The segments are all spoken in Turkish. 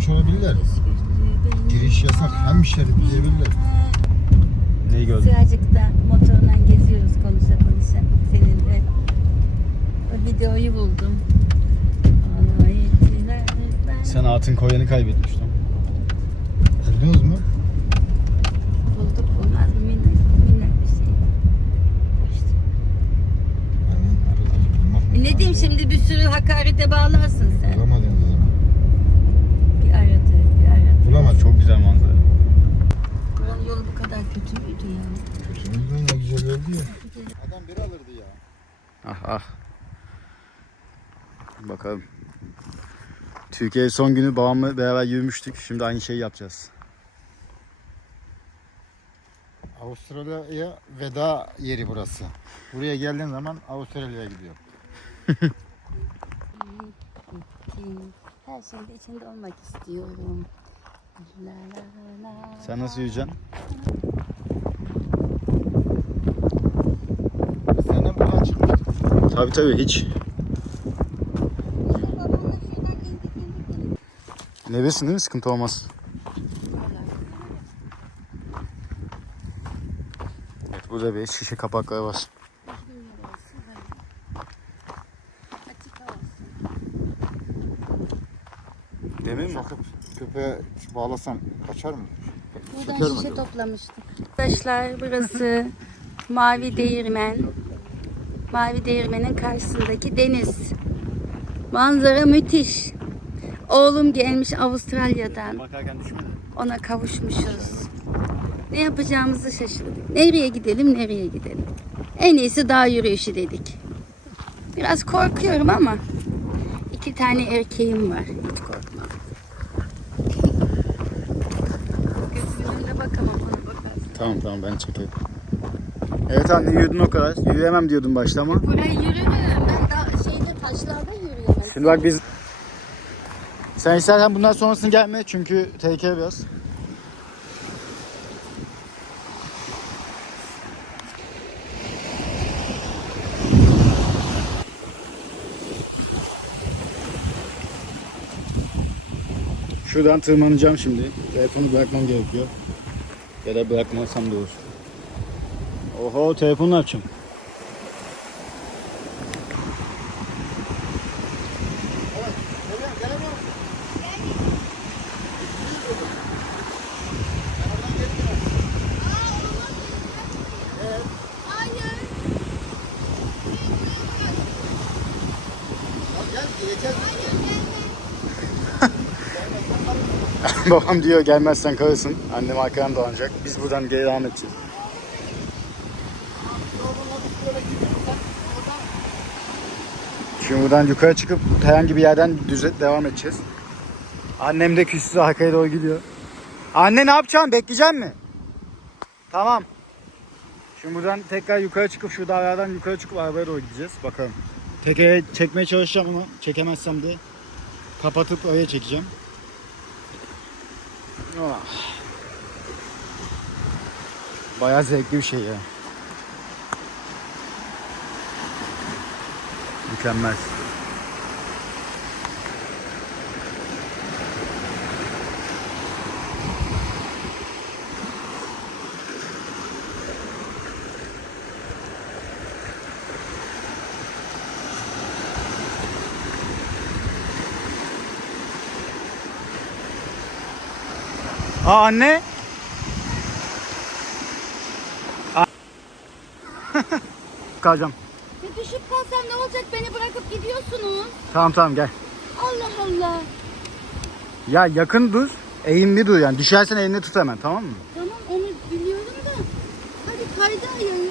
kapatmış olabilirler. Giriş yasak. Hem şerit diyebilirler. Neyi gördün? Sığacık'ta motorla geziyoruz konuşa konuşa seninle. O videoyu buldum. Ben Sen altın koyanı kaybetmiştin. Buldunuz mu? bulduk bulmaz mı minnak, minnak bir şey. İşte. Aynen arada bulmak E ne diyeyim şimdi bir sürü hakarete bağlarsın sen. Bulamadınız o zaman. Bir aradı, bir aradı. Bulamadım. Çok güzel manzara. Buranın yolu bu kadar kötü müydü ya? Kötümüz ne güzel oldu ya. Adam bir alırdı ya. Ah ah. Bakalım. Türkiye son günü babamla beraber yürümüştük. Şimdi aynı şeyi yapacağız. Avustralya'ya veda yeri burası. Buraya geldiğin zaman Avustralya'ya gidiyor. Her şeyin de içinde olmak istiyorum. La la la. Sen nasıl yürüyeceksin? Senden buradan çıkmıştık. Tabii tabii hiç. Nebesin değil mi? Sıkıntı olmaz. Evet burada bir şişe kapakları var. Demir mi? Sakıp köpeğe bağlasam kaçar mı? Buradan Şeker mi şişe acaba? toplamıştık. Arkadaşlar burası Mavi Değirmen. Mavi Değirmen'in karşısındaki deniz. Manzara müthiş. Oğlum gelmiş Avustralya'dan. Ona kavuşmuşuz. Ne yapacağımızı şaşırdık. Nereye gidelim, nereye gidelim? En iyisi dağ yürüyüşü dedik. Biraz korkuyorum ama iki tane erkeğim var. Hiç korkmam. Gözümün önüne bakamam, ona bakarsın. Tamam tamam ben çekerim. Evet anne yürüdün o kadar. Yürüyemem diyordun başta ama. Buraya yürürüm. Ben daha şeyde taşlarda yürüyorum. Şimdi bak biz... Sen istersen bundan sonrasını gelme çünkü tehlikeli biraz. Şuradan tırmanacağım şimdi. Telefonu bırakmam gerekiyor. Ya da bırakmazsam da olur. Oho telefonu ne yapacağım? Babam diyor gelmezsen kalırsın. Annem arkadan dolanacak. Biz buradan geri devam edeceğiz. Buradan yukarı çıkıp herhangi bir yerden düze devam edeceğiz. Annem de küssüz arkaya doğru gidiyor. Anne ne yapacaksın? Bekleyecek mi? Tamam. Şimdi buradan tekrar yukarı çıkıp şu dağlardan yukarı çıkıp arabaya doğru gideceğiz. Bakalım. Tekeye çekmeye çalışacağım ama çekemezsem de kapatıp oraya çekeceğim. Ah. Bayağı zevkli bir şey ya. Mükemmel. Aa anne. Kalacağım. Düşüp kalsam ne olacak? Beni bırakıp gidiyorsunuz. Tamam tamam gel. Allah Allah. Ya yakın dur. Eğimli dur yani. Düşersen elini tut hemen tamam mı? Tamam onu biliyorum da. Hadi kaydı ayağım.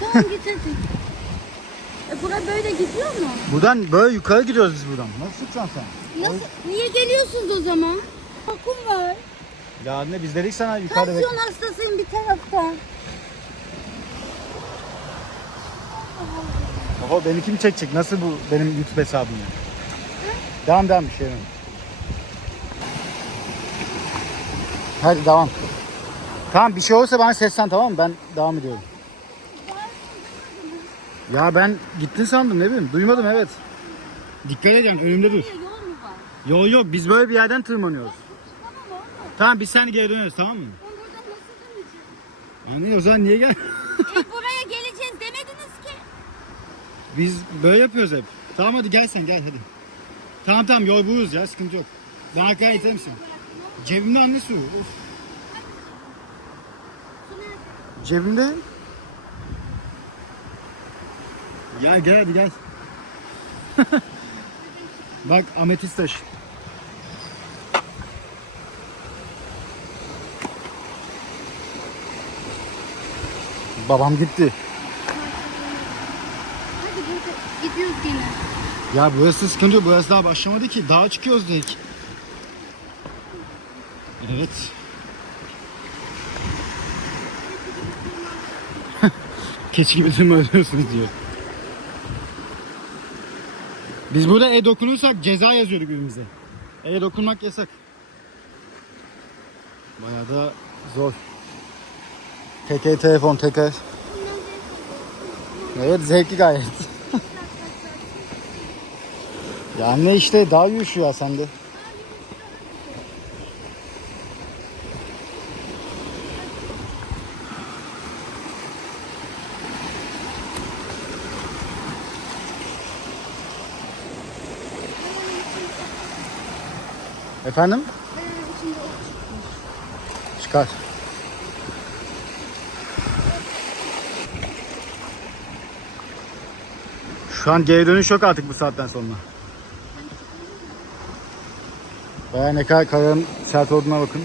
Tamam git hadi. E bura böyle gidiyor mu? Buradan böyle yukarı gidiyoruz biz buradan. Nasıl çıkacaksın sen? Nasıl? Niye geliyorsunuz o zaman? Korkum var. Ya anne biz dedik sana yukarıda Tansiyon hastasıyım bir taraftan. Oho beni kim çekecek? Nasıl bu benim YouTube hesabım ya? Devam devam bir şey yok. Hadi devam. Tamam bir şey olursa bana seslen tamam mı? Ben devam ediyorum. Ya ben gittin sandım ne bileyim. Duymadım evet. Dikkat yani önümde dur. Yol yok biz böyle bir yerden tırmanıyoruz. Tamam biz sen geri döneriz tamam mı? Anne o zaman niye gel? e buraya geleceğiz demediniz ki. Biz böyle yapıyoruz hep. Tamam hadi gel sen gel hadi. Tamam tamam yol buluruz ya sıkıntı yok. Bana arkadan iter misin? Cebimde anne su. Of. Cebimde. Gel gel hadi gel. Bak ametist taş. Babam gitti. Hadi burada gidiyoruz yine. Ya burası sıkıntı. Burası daha başlamadı ki. Dağa çıkıyoruz direkt. Evet. Keçi gibi tırmanıyorsunuz diyor. Biz burada e dokunursak ceza yazıyorduk birbirimize. E dokunmak yasak. Bayağı da zor. Teker telefon teker. Evet zevkli gayet. Ya anne işte daha yürüyüşü ya sende. Efendim? Çıkar. Şu an geri dönüş yok artık bu saatten sonra. Baya ne kadar kayanın sert olduğuna bakın.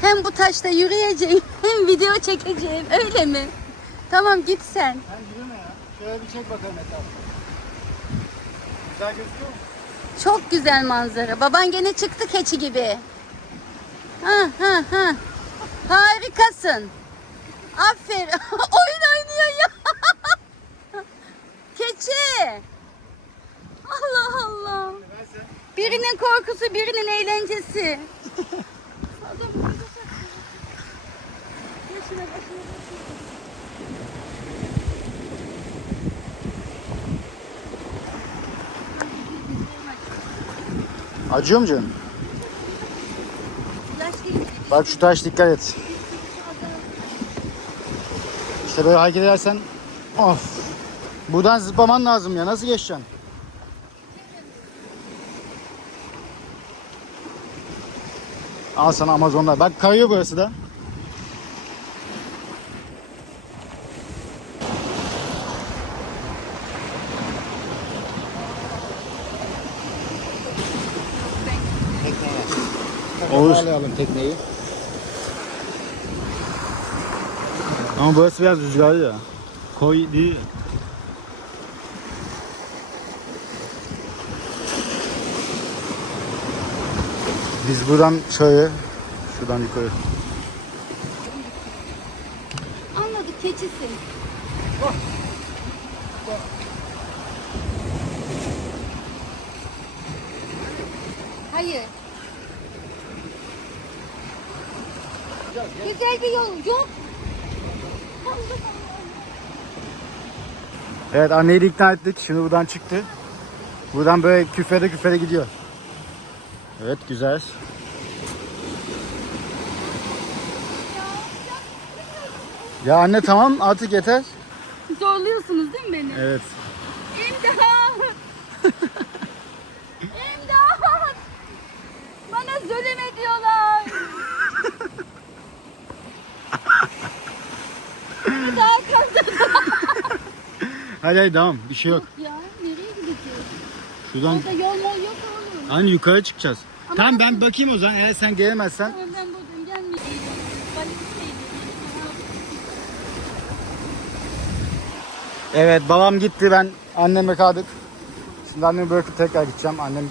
Hem bu taşta yürüyeceğim hem video çekeceğim öyle mi? Tamam git sen. Sen yürüme ya. Şöyle bir çek bakalım etrafı. Güzel gözüküyor mu? Çok güzel manzara. Baban gene çıktı keçi gibi. Ha ha ha. Harikasın. Aferin. Oyun oynuyor ya. keçi. Allah Allah. Ben sen. Birinin korkusu, birinin eğlencesi. Acıyor mu canım? Bak şu taş dikkat et. İşte böyle hareket edersen of. Buradan zıplaman lazım ya. Nasıl geçeceksin? Al sana Amazonlar. Bak kayıyor burası da. Olur. Bağlayalım tekneyi. Ama burası biraz rüzgarlı ya. Koy değil. Biz buradan şöyle şuradan yukarı. Anladık keçisi. Hayır. Güzel bir yol yok. Evet anneyi ikna ettik. Şimdi buradan çıktı. Buradan böyle küfede küfede gidiyor. Evet güzel. Ya anne tamam artık yeter. Zorluyorsunuz değil mi beni? Evet. İmdat! İmdat! Bana zulüm ediyorlar. Daha kalktı. Hadi hadi tamam bir şey yok. Ya nereye gideceğiz? Şuradan Orada yol mol yok oğlum. Hani yukarı çıkacağız. Ama tamam ben bakayım o zaman eğer sen gelemezsen. Ben buradayım gelmeyeyim. Balık şeydi. Evet babam gitti ben annemle kaldık. Şimdi annemi bırakıp tekrar gideceğim. Annem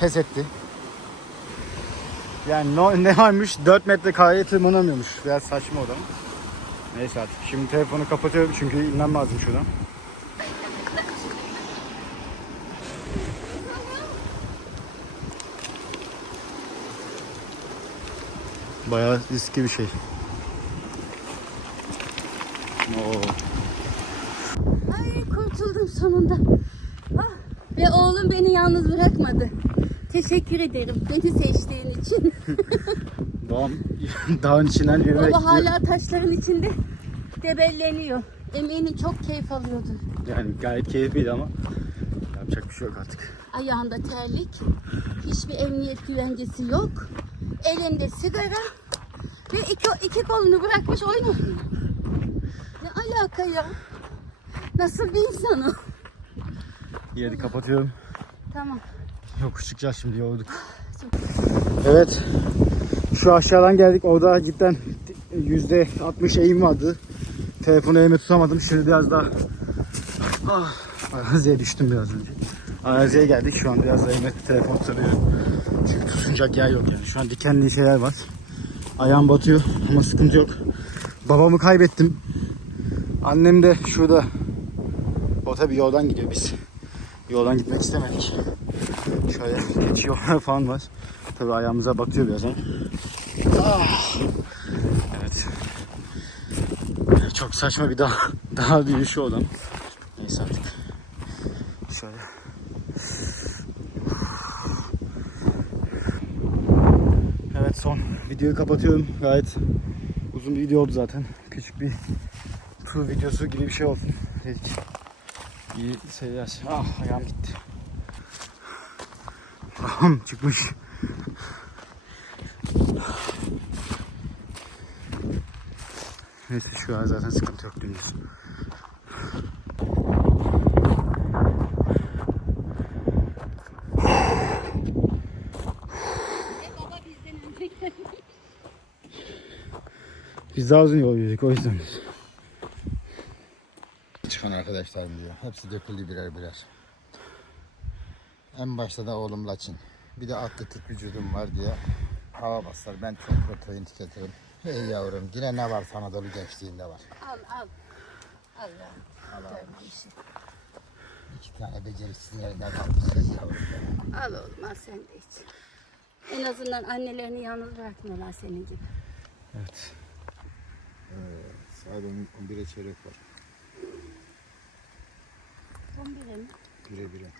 pes etti. Yani no, ne varmış 4 metre kareye tırmanamıyormuş. Biraz saçma o da. Neyse artık. Şimdi telefonu kapatıyorum çünkü inmem lazım şuradan. Bayağı riskli bir şey. Oo. Ay kurtuldum sonunda. Oğlum beni yalnız bırakmadı. Teşekkür ederim beni seçtiğin için. Babam dağın içinden yürümek Baba hala taşların içinde debelleniyor. Eminim çok keyif alıyordun. Yani gayet keyifliydi ama yapacak bir şey yok artık. Ayağında terlik, hiçbir emniyet güvencesi yok. Elinde sigara ve iki, iki kolunu bırakmış oyun oynuyor. Ne alaka ya? Nasıl bir insan o? Yeri kapatıyorum. Tamam. Yokuş çıkacağız şimdi yorulduk. Evet. Şu aşağıdan geldik. Orada cidden yüzde 60 eğim vardı. Telefonu elime tutamadım. Şimdi biraz daha ah, araziye düştüm biraz önce. Araziye geldik. Şu an biraz da elime telefon tutabiliyorum. Çünkü tutunacak yer yok yani. Şu an dikenli şeyler var. Ayağım batıyor ama sıkıntı yok. Babamı kaybettim. Annem de şurada. O tabii yoldan gidiyor biz. Yoldan gitmek istemedik. Şöyle geçiş yollar falan var. Tabii ayağımıza batıyor birazdan. Ah! Evet. Çok saçma bir dağ, dağ yürüyüşü olan. Neyse artık. Şöyle. Evet son videoyu kapatıyorum. Gayet uzun bir video oldu zaten. Küçük bir tur videosu gibi bir şey olsun dedik. İyi seyirler. Ah ayağım gitti. Tamam çıkmış. Neyse şu an zaten sıkıntı yok dümdüz. baba bizden önce Biz daha uzun yol yürüdük o yüzden. Çıkan arkadaşlarım diyor. Hepsi döküldü birer birer. En başta da oğlum Laçin. Bir de atletik vücudum var diye hava basar. Ben çok protein tüketirim. Hey yavrum yine ne var Anadolu gençliğinde var. Al al. Al ya. Terbiyesiz. İki tane beceriksiz yerine kalmış hey yavrum. ya. Al oğlum al sen de iç. En azından annelerini yalnız bırakmıyorlar senin gibi. Evet. Saat 11'e çeyrek var. 11'e mi? Bire bire.